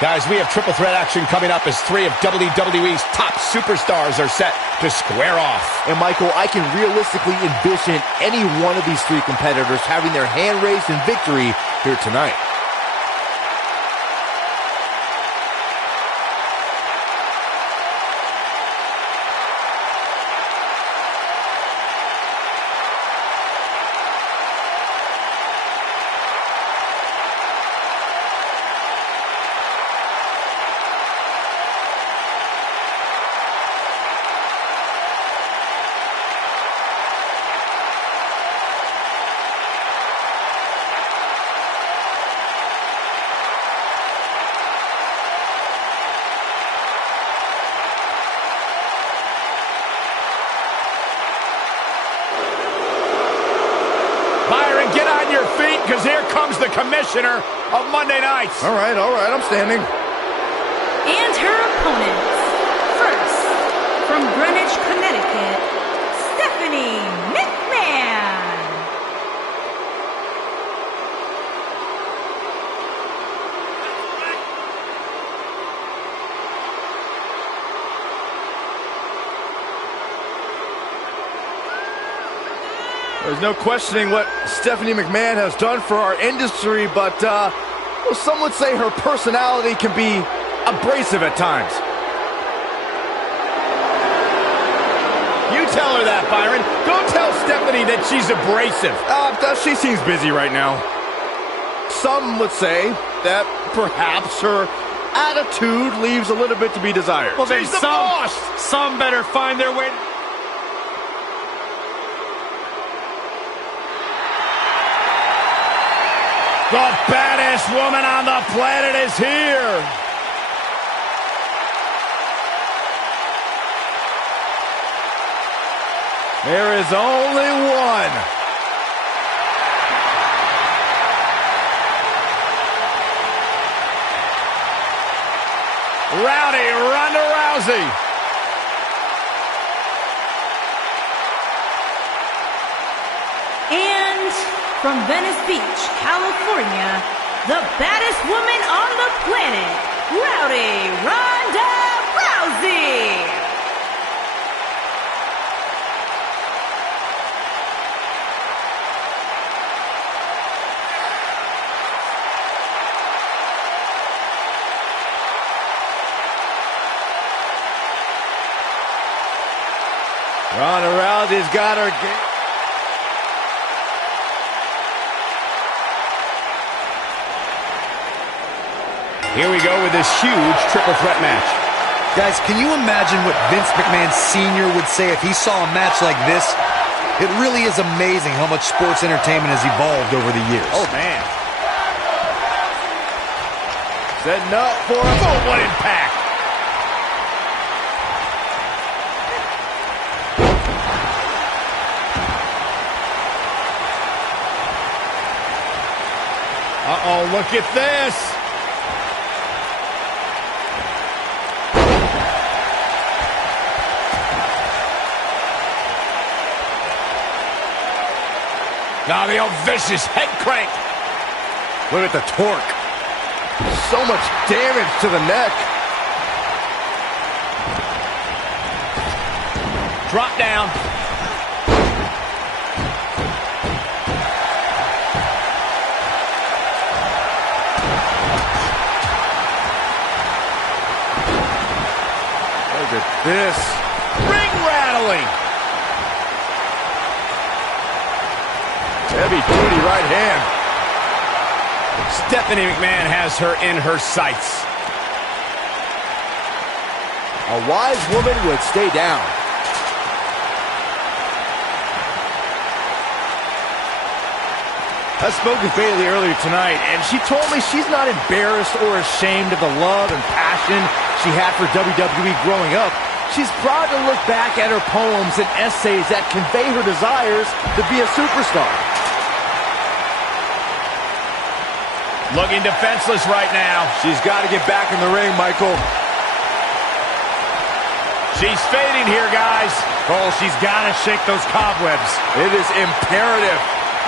Guys, we have triple threat action coming up as three of WWE's top superstars are set to square off. And Michael, I can realistically envision any one of these three competitors having their hand raised in victory here tonight. Because here comes the commissioner of Monday nights. All right, I'm standing. And her opponents. First, from Greenwich, Connecticut, Stephanie McMahon. There's no questioning what Stephanie McMahon has done for our industry, but well, some would say her personality can be abrasive at times. You tell her that, Byron. Go tell Stephanie that she's abrasive. She seems busy right now. Some would say that perhaps her attitude leaves a little bit to be desired. Well, then some better find their way. The baddest woman on the planet is here. There is only one. Ronda Rousey. And from Venice Beach, California, the baddest woman on the planet, Ronda Rousey. Ronda Rousey's got her game. Here we go with this huge triple threat match. Guys, can you imagine what Vince McMahon Sr. would say if he saw a match like this? It really is amazing how much sports entertainment has evolved over the years. Oh, man. Setting up for a boom, what impact. Uh-oh, look at this. Now the old vicious head crank. Look at the torque. So much damage to the neck. Drop down. Look at this. Ring rattling. Heavy-duty right hand. Stephanie McMahon has her in her sights. A wise woman would stay down. I spoke with Bayley earlier tonight, and she told me she's not embarrassed or ashamed of the love and passion she had for WWE growing up. She's proud to look back at her poems and essays that convey her desires to be a superstar. Looking defenseless right now. She's got to get back in the ring, Michael. She's fading here, guys. Oh, she's got to shake those cobwebs. It is imperative.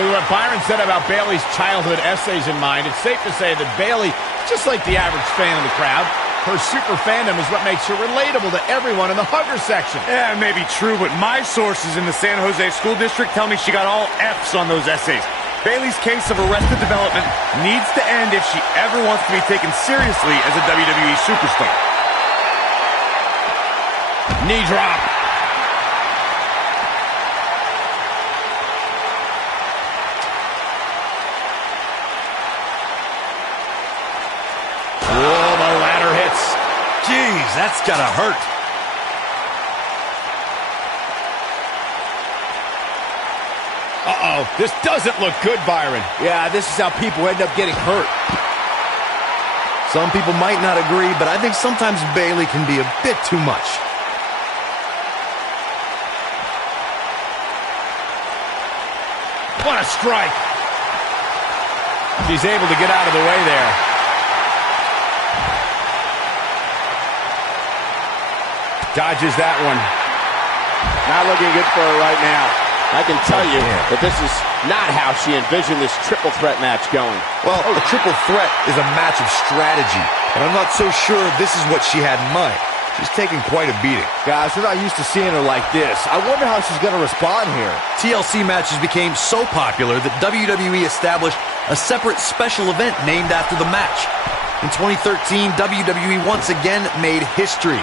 With what Byron said about Bayley's childhood essays in mind, it's safe to say that Bayley Just like the average fan in the crowd, her super fandom is what makes her relatable to everyone in the hugger section. Yeah, it may be true, but my sources in the San Jose School District tell me she got all F's on those essays. Bayley's case of arrested development needs to end if she ever wants to be taken seriously as a WWE superstar. Knee drop. Whoa, the ladder hits. Jeez, that's gotta hurt. Uh-oh, this doesn't look good, Byron. Yeah, this is how people end up getting hurt. Some people might not agree, but I think sometimes Bayley can be a bit too much. What a strike. She's able to get out of the way there. Dodges that one. Not looking good for her right now. I can tell you that this is not how she envisioned this triple threat match going. Well, a triple threat is a match of strategy, and I'm not so sure this is what she had in mind. She's taking quite a beating. Guys, we're not used to seeing her like this. I wonder how she's going to respond here. TLC matches became so popular that WWE established a separate special event named after the match. In 2013, WWE once again made history.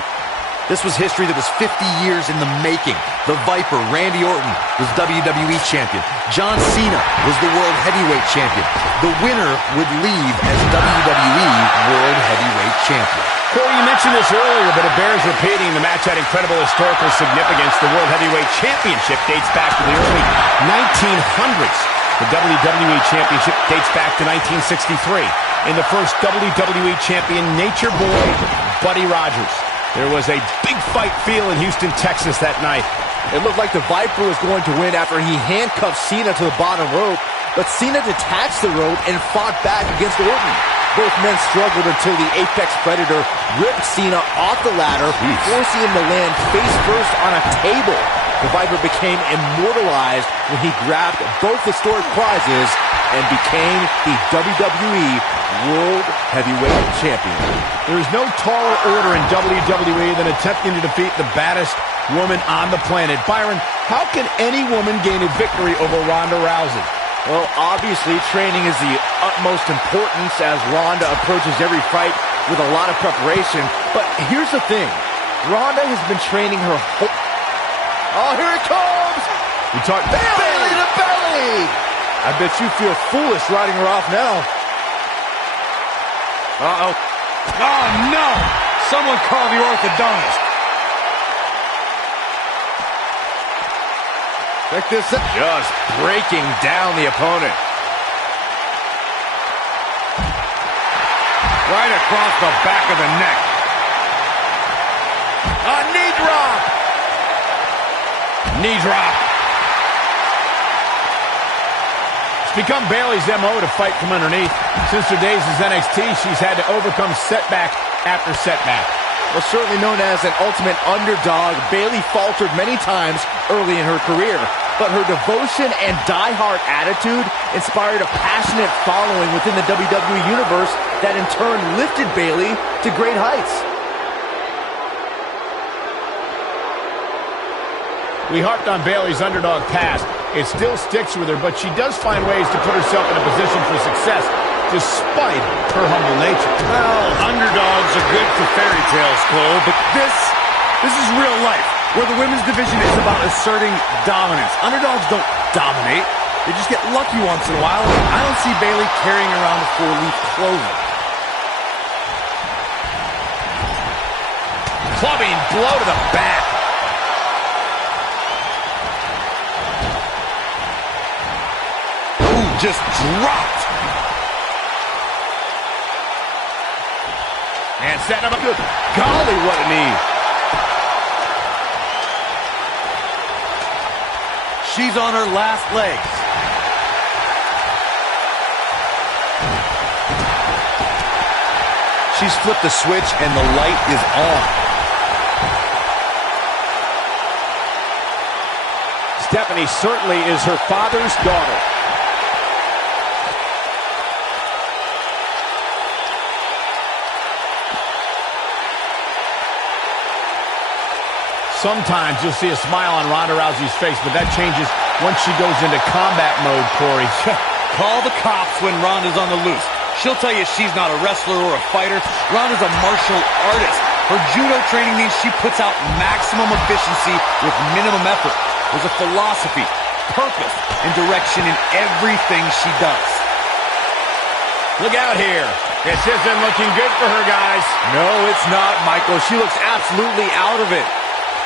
This was history that was 50 years in the making. The Viper, Randy Orton, was WWE Champion. John Cena was the World Heavyweight Champion. The winner would leave as WWE World Heavyweight Champion. Corey, you mentioned this earlier, but it bears repeating. The match had incredible historical significance. The World Heavyweight Championship dates back to the early 1900s. The WWE Championship dates back to 1963. In the first WWE Champion, Nature Boy, Buddy Rogers. There was a big fight feel in Houston, Texas that night. It looked like the Viper was going to win after he handcuffed Cena to the bottom rope, but Cena detached the rope and fought back against Orton. Both men struggled until the Apex Predator ripped Cena off the ladder, forcing him to land face first on a table. The Viper became immortalized when he grabbed both historic prizes and became the WWE World Heavyweight Champion. There is no taller order in WWE than attempting to defeat the baddest woman on the planet. Byron, how can any woman gain a victory over Ronda Rousey? Well, obviously, training is the utmost importance as Ronda approaches every fight with a lot of preparation. But here's the thing. Ronda has been training her whole... Oh, here it comes! We talked Bayley to belly! I bet you feel foolish riding her off now. Uh-oh. Oh, no! Someone call the orthodontist. Check this out. Just breaking down the opponent. Right across the back of the neck. A knee drop. Knee drop. It's become Bayley's MO to fight from underneath. Since her days as NXT, she's had to overcome setback after setback. Well, certainly known as an ultimate underdog, Bayley faltered many times early in her career. But her devotion and die-hard attitude inspired a passionate following within the WWE Universe that in turn lifted Bayley to great heights. We harped on Bayley's underdog past. It still sticks with her, but she does find ways to put herself in a position for success, despite her humble nature. Well, underdogs are good for fairy tales, Cole, but this is real life, where the women's division is about asserting dominance. Underdogs don't dominate. They just get lucky once in a while, and I don't see Bayley carrying around a four-leaf clover. Clubbing blow to the back. Ooh, just dropped. And setting up a good. Golly, what a knee. She's on her last legs. She's flipped the switch and the light is on. Stephanie certainly is her father's daughter. Sometimes you'll see a smile on Ronda Rousey's face, but that changes once she goes into combat mode, Corey. Call the cops when Ronda's on the loose. She'll tell you she's not a wrestler or a fighter. Ronda's a martial artist. Her judo training means she puts out maximum efficiency with minimum effort. There's a philosophy, purpose, and direction in everything she does. Look out here. This isn't looking good for her, guys. No, it's not, Michael. She looks absolutely out of it.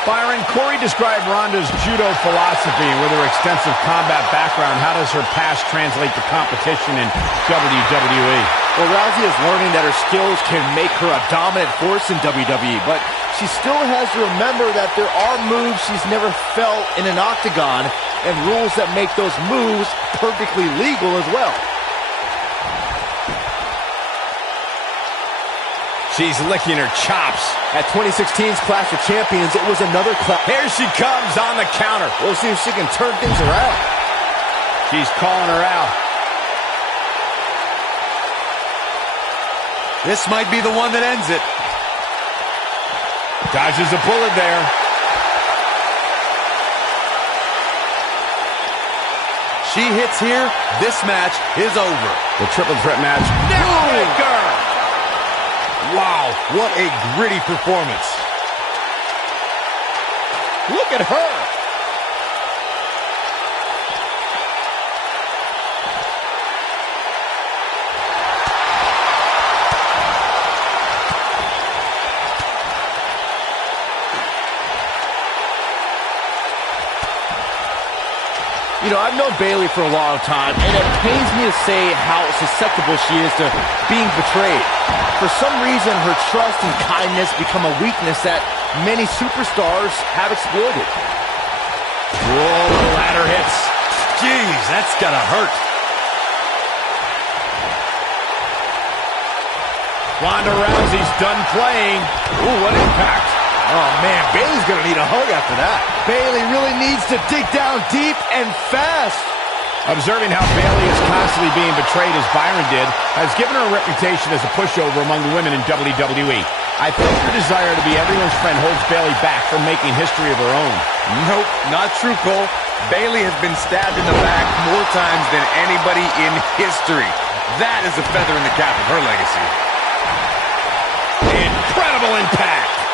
Byron, Corey described Ronda's judo philosophy, and with her extensive combat background, how does her past translate to competition in WWE? Well, Rousey is learning that her skills can make her a dominant force in WWE, but she still has to remember that there are moves she's never felt in an octagon, and rules that make those moves perfectly legal as well. She's licking her chops. At 2016's Clash of Champions, it was another clash. Here she comes on the counter. We'll see if she can turn things around. She's calling her out. This might be the one that ends it. Dodges a bullet there. She hits here, this match is over. The triple threat match. Neckbreaker! Wow, what a gritty performance. Look at her. You know, I've known Bayley for a long time, and it pains me to say how susceptible she is to being betrayed. For some reason, her trust and kindness become a weakness that many superstars have exploited. Whoa, ladder hits. Jeez, that's gotta hurt. Ronda Rousey's done playing. Ooh, what impact. Oh, man, Bayley's going to need a hug after that. Bayley really needs to dig down deep and fast. Observing how Bayley is constantly being betrayed as Byron did has given her a reputation as a pushover among the women in WWE. I think her desire to be everyone's friend holds Bayley back from making history of her own. Nope, not true, Cole. Bayley has been stabbed in the back more times than anybody in history. That is a feather in the cap of her legacy. Incredible impact.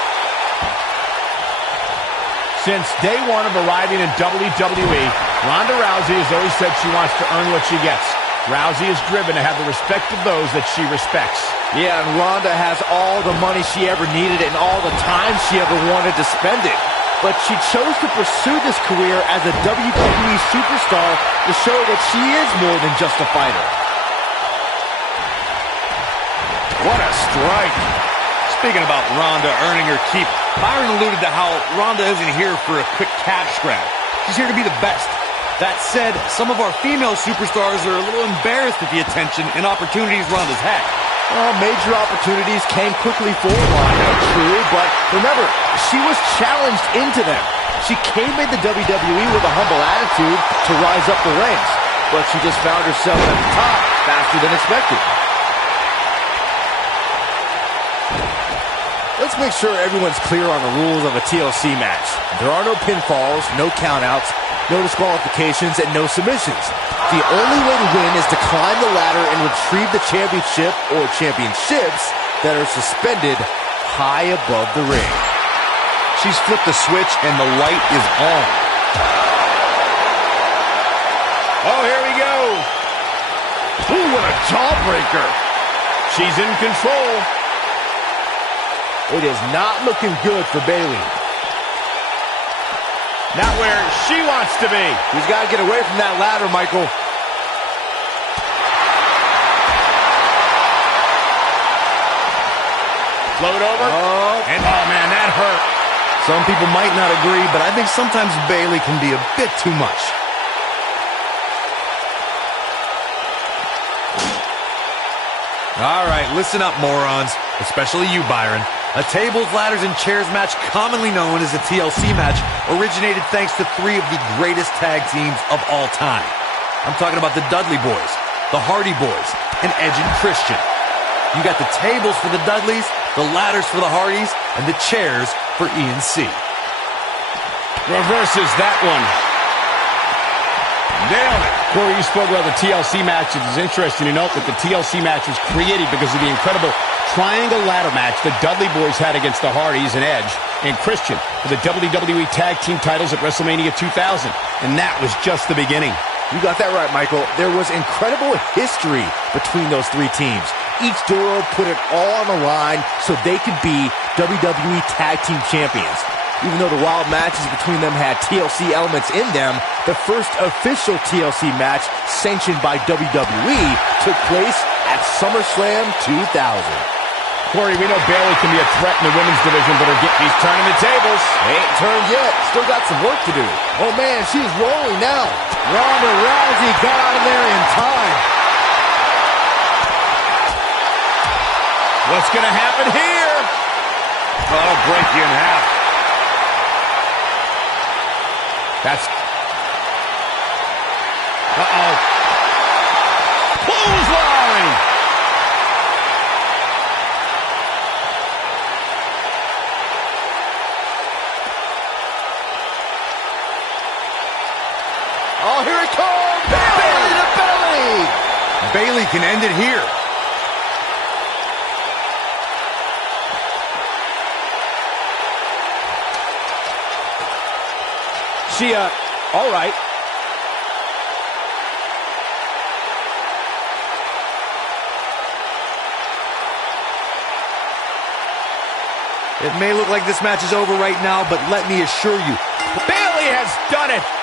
Since day one of arriving in WWE, Ronda Rousey has always said she wants to earn what she gets. Rousey is driven to have the respect of those that she respects. Yeah, and Ronda has all the money she ever needed and all the time she ever wanted to spend it. But she chose to pursue this career as a WWE superstar to show that she is more than just a fighter. What a strike. Speaking about Ronda earning her keep, Byron alluded to how Ronda isn't here for a quick cash grab. She's here to be the best. That said, some of our female superstars are a little embarrassed at the attention and opportunities Ronda's had. Well, major opportunities came quickly for Ronda, true, but remember, she was challenged into them. She came into WWE with a humble attitude to rise up the ranks, but she just found herself at the top faster than expected. Let's make sure everyone's clear on the rules of a TLC match. There are no pinfalls, no countouts, no disqualifications, and no submissions. The only way to win is to climb the ladder and retrieve the championship or championships that are suspended high above the ring. She's flipped the switch and the light is on. Oh, here we go. Ooh, what a jawbreaker. She's in control. It is not looking good for Bayley. Not where she wants to be. He's got to get away from that ladder, Michael. Float over. And oh, man, that hurt. Some people might not agree, but I think sometimes Bayley can be a bit too much. All right, listen up, morons. Especially you, Byron. A tables, ladders, and chairs match, commonly known as a TLC match, originated thanks to three of the greatest tag teams of all time. I'm talking about the Dudley Boys, the Hardy Boys, and Edge and Christian. You got the tables for the Dudleys, the ladders for the Hardys, and the chairs for E&C. Reverses that one. Nailed it. Corey, you spoke about the TLC matches. It's interesting to note that the TLC match was created because of the incredible triangle ladder match the Dudley Boys had against the Hardys and Edge and Christian for the WWE Tag Team titles at WrestleMania 2000. And that was just the beginning. You got that right, Michael. There was incredible history between those three teams. Each duo put it all on the line so they could be WWE Tag Team Champions. Even though the wild matches between them had TLC elements in them, the first official TLC match sanctioned by WWE took place at SummerSlam 2000. Corey, we know Bayley can be a threat in the women's division, but he's turning the tables. Ain't turned yet. Still got some work to do. Oh, man, she's rolling now. Ronda Rousey got out of there in time. What's going to happen here? Oh, that'll break you in half. That's... Uh-oh. Clothesline! Oh, here it comes! Belly to belly! Bayley can end it here. All right. It may look like this match is over right now, but let me assure you, Bayley has done it.